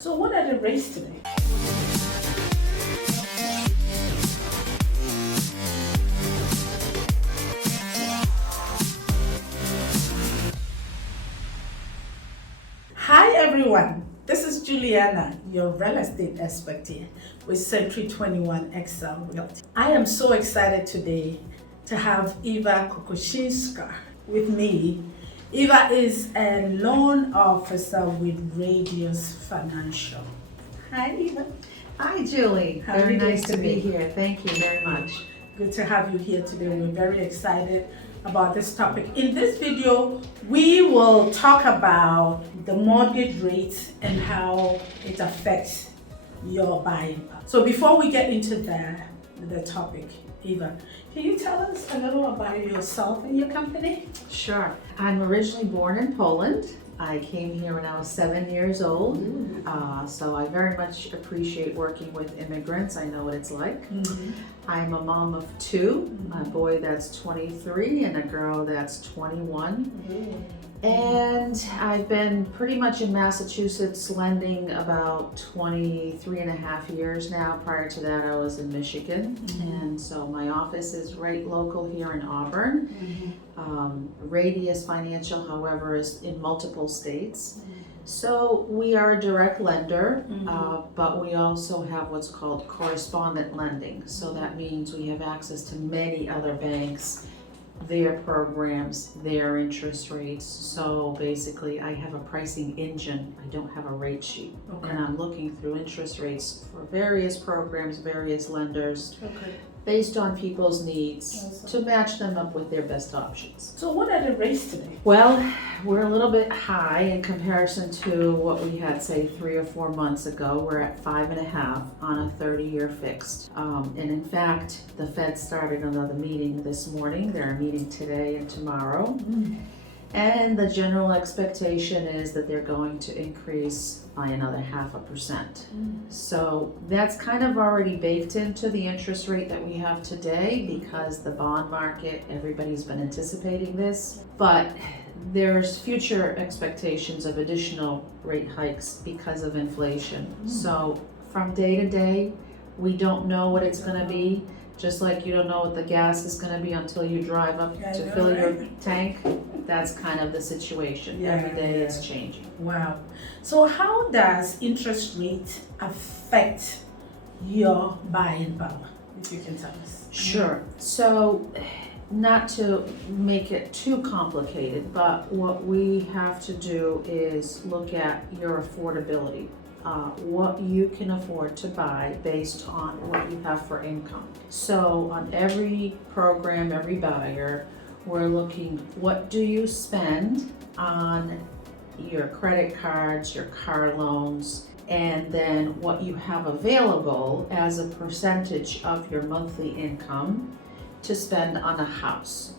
So what are the rates today? Hi everyone, this is Juliana, your real estate expert here with Century 21 XSELL REALTY. I am so excited today to have Eva Kokosinska with me. Eva is a loan officer with Radius Financial. Hi Eva. Hi Julie, How are very you doing nice to be today? here. Thank you very much. Good to have you here today. We're very excited about this topic. In this video, we will talk about the mortgage rates and how it affects your buying power. So before we get into the topic, Eva, can you tell us a little about yourself and your company? Sure. I'm originally born in Poland. I came here when I was 7 years old. So I very much appreciate working with immigrants. I know what it's like. Mm-hmm. I'm a mom of two, a boy that's 23 and a girl that's 21. Mm-hmm. And I've been pretty much in Massachusetts lending about 23 and a half years now. Prior to that, I was in Michigan. And so my office is right local here in Auburn. Radius Financial, however, is in multiple states. So we are a direct lender, but we also have what's called correspondent lending. So that means we have access to many other banks, their programs, their interest rates. So basically I have a pricing engine. I don't have a rate sheet. Okay. And I'm looking through interest rates for various programs, various lenders, Okay. based on people's needs Awesome. to match them up with their best options. So what are the rates today? Well, we're a little bit high in comparison to what we had, say, 3 or 4 months ago. We're at 5.5 on a 30-year fixed. And in fact, the Fed started another meeting this morning. They're meeting today and tomorrow. And the general expectation is that they're going to increase by another 0.5%. So that's kind of already baked into the interest rate that we have today because the bond market, everybody's been anticipating this. But there's future expectations of additional rate hikes because of inflation. So from day to day, we don't know what it's going to be. Just like you don't know what the gas is going to be until you drive up to fill your tank. That's kind of the situation. Every day it's changing. Wow. So how does interest rate affect your buying power, if you can tell us? Sure. So not to make it too complicated, but what we have to do is look at your affordability. What you can afford to buy based on what you have for income. So on every program, every buyer, we're looking, what do you spend on your credit cards, your car loans, and then what you have available as a percentage of your monthly income to spend on a house.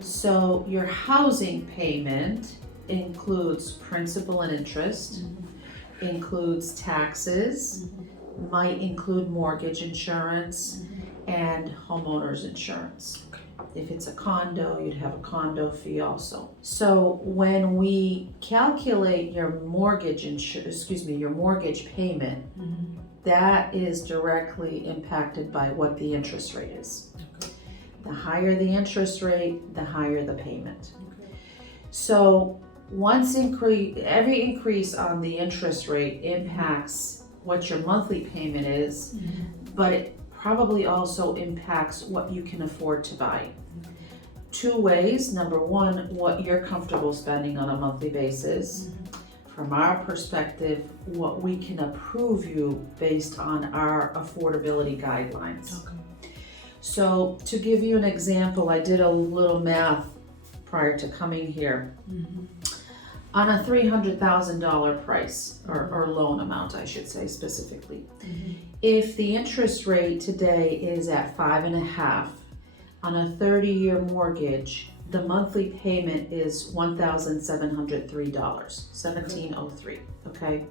So your housing payment includes principal and interest, includes taxes, might include mortgage insurance, and homeowners insurance. If it's a condo, you'd have a condo fee also. So when we calculate your mortgage your mortgage payment, that is directly impacted by what the interest rate is. The higher the interest rate, the higher the payment. So every increase on the interest rate impacts what your monthly payment is, but it probably also impacts what you can afford to buy. Two ways. Number one, what you're comfortable spending on a monthly basis. From our perspective, what we can approve you based on our affordability guidelines. So to give you an example, I did a little math prior to coming here. On a $300,000 price, or loan amount, I should say specifically. If the interest rate today is at 5.5, on a 30-year mortgage, the monthly payment is $1,703, $1,703, okay?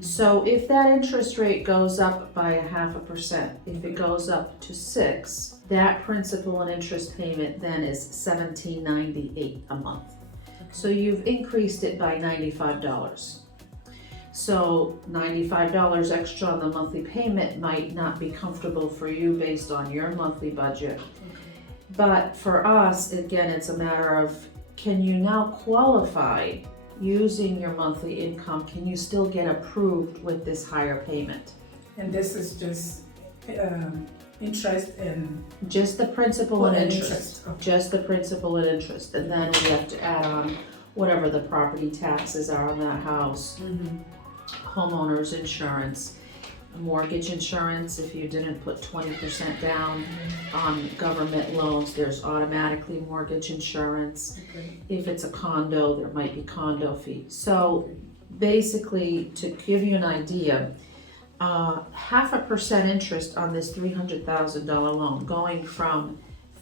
So if that interest rate goes up by 0.5%, if it goes up to 6, that principal and interest payment then is $1,798 a month. So you've increased it by $95. So $95 extra on the monthly payment might not be comfortable for you based on your monthly budget. But for us, again, it's a matter of, can you now qualify using your monthly income? Can you still get approved with this higher payment? And this is just interest and just the principal and interest. Okay. Just the principal and interest. And then we have to add on whatever the property taxes are on that house, homeowners insurance, mortgage insurance. If you didn't put 20% down on government loans, there's automatically mortgage insurance. If it's a condo, there might be condo fees. So basically, to give you an idea, 0.5% interest on this $300,000 loan, going from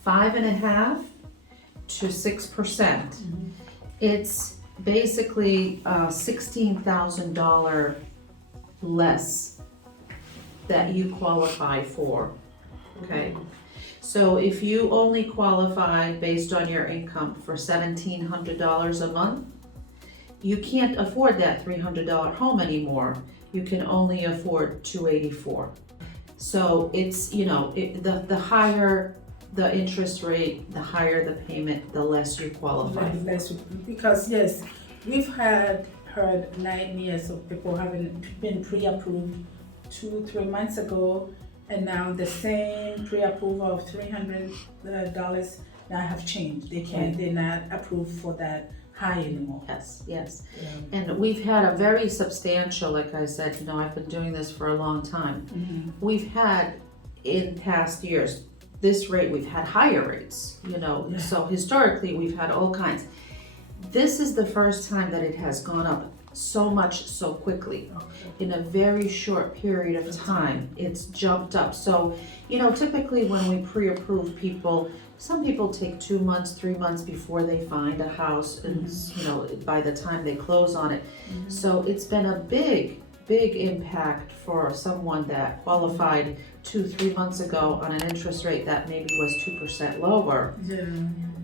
5.5% to 6%. It's basically $16,000 less that you qualify for. Okay, so if you only qualify based on your income for $1,700 a month, you can't afford that $300 home anymore. You can only afford $284. So it's, you know, the higher the interest rate, the higher the payment, the less you qualify. Because yes, we've heard 9 years of people having been pre-approved 2-3 months ago, and now the same pre-approval of $300 now have changed. They're not approved for that high anymore. Yes. And we've had a very substantial, like I said, you know, I've been doing this for a long time. We've had in past years, this rate, we've had higher rates, you know, so historically we've had all kinds. This is the first time that it has gone up so much so quickly. In a very short period of time, it's jumped up. So, you know, typically when we pre-approve people, some people take 2 months, 3 months before they find a house, and you know, by the time they close on it. So it's been a big impact for someone that qualified 2-3 months ago on an interest rate that maybe was 2% lower.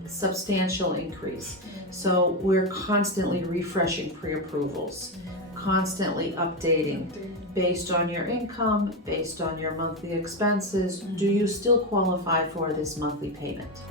Substantial increase. So we're constantly refreshing pre-approvals, constantly updating based on your income, based on your monthly expenses. Do you still qualify for this monthly payment?